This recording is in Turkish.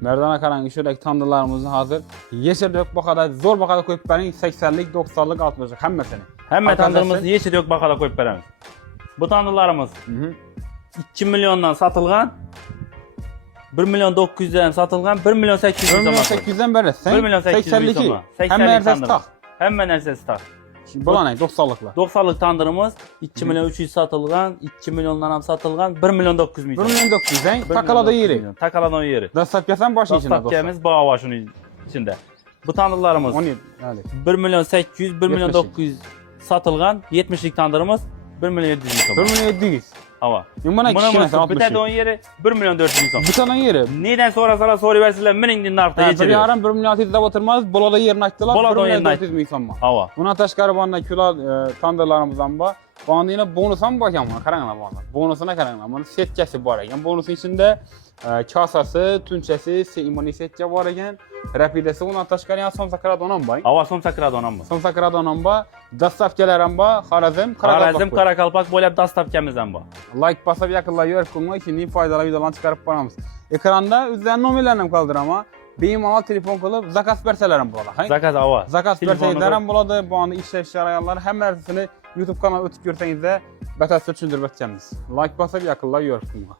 Merdana karan şuradaki tandırlarımızın hazır. Yeşil yok bakada zor bakada koyup benim 80'lik 90'lık 60'lık hemmesini. Hemme tandırımız yeşil yok bakala koyup veremiz. Bu tandırlarımız 2 milyondan satılgan, 1 milyon 900'den satılgan, 1 milyon 800 1 milyon 800'den verirsen 1 milyon 800 82. Hem 80'lik neredeyse tandırımız. tak. Hemme nersesi tak. Şimdi bu ne 90'lıklar. 90'lık tandırımız 2 milyon 300 satılgan, 2 milyondan ham satılgan, 1 milyon 900 1 milyon. milyon 900'den takala da yeri. Takala da yeri. Dastak yasan başı içinde dostlar. Dastakçemiz bağ var şunun içinde. Bu tandırlarımız 17 hadi. 1 milyon 800, 1 milyon 70'lik. 900 satılgan, 70'lik tandırımız 1 milyon 700 1 milyon. milyon 700. Hava. Buna kişi nasıl Bir 60. tane onun yeri 1 milyon 400 milyon. Bir tane yeri. Neden sonra sana soru versinler, minin din narkta Bir geçiriyor. yarım 1 milyon 600'de batırmaz. Bolada yerini açtılar. Bolada 1 milyon yerini 400 milyon mı? Hava. Buna taşkar bana kilo tandırlarımızdan ba. Bana yine bonusan bakayım mı? Karanla bana. Bonusuna karanla. Bunun setkesi var ekan. Bonusun içinde kasası, tünçesi, imani setçe var ekan. Rapidesi buna taşkar yani son sakara donan bay. Hava som sakrada onan mı? Son sakara donan ba. Dastafkelerim ba. Harazım, Karazım Karakalpak böyle dastapkemizden bu. Like basıp yakınlayıyor kuma şimdi faydalı videolar çıkarıp baramız. Ekranda üzerine nomerlerim kaldır ama benim al telefon kılıp zakas verselerim burada. Zakaz hava. Zakas Telefonu verselerim burada bu anda işleşler ayarlar hem hepsini YouTube kanalı ötüp görseniz de betas düşündürmek istemiz. Like basıp yakınlayıyor kuma.